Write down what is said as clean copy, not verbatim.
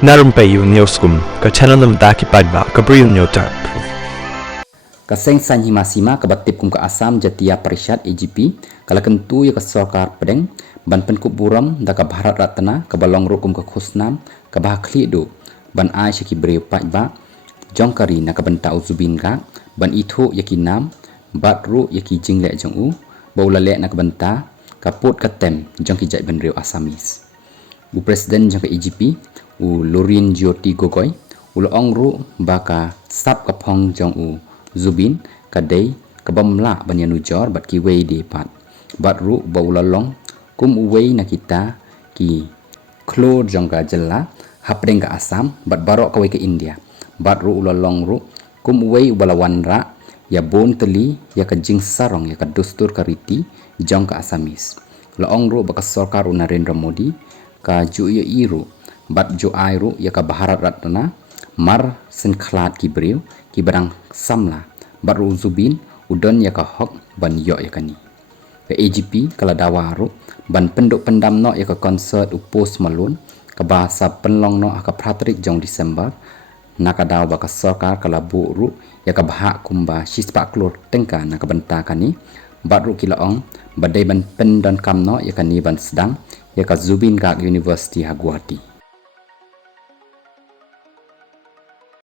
Na Rympei U ke channel nabynta ki paidbah ke Bri U Hynñiewtrep. Kaseng sanhi masima ke batip kum ke asam jatia parishad AJP kala kentu ya ke sarkar pedeng ban penkup buram da ke bharat ratna ke balong rukum ke khusnam ke bah khlidu ban ai shaki Bri U paidbah jong kari na ke benta Zubeen ga ban ithu yaki nam bat ru yaki jingle jong u baulale na ke benta kaput katem jong ki jai ban Bri U asamis bu presiden jong ke AJP u lorin jyoti gogoi u ong ru baka sap kapong jong u Zubeen kadai kabamla banyanu jor bat ki wei de pat bat ru baulalong kum wei na kita ki klo jong ga jella hapdeng ga asam bat baroh ka wei ke India bat ru ulalong ru kum wei balawan ra ya bon teli ya ka jing sarong ya ka dustur kariti jong ka asamis la ong ru baka sarkar u Narendra Modi ka ju ya iru bat jo airu ya ka bharat ratna mar sen khlat ki Bri U ki barang samla baru Zubeen udon ya ka hok ban yo ya kani ke AJP kala Dawa ru ban penduk pendam no ya ka konsert u Post Malone ka bahasa penlong no ka pratrik jong Desember naka daw baka sarkar kala bu ru ya ka bha kumba shispa klor tengka naka benta kani bat ru kilaong badai ban pendan kam no ya kani ban sedang ya ka Zubeen University Guwahati.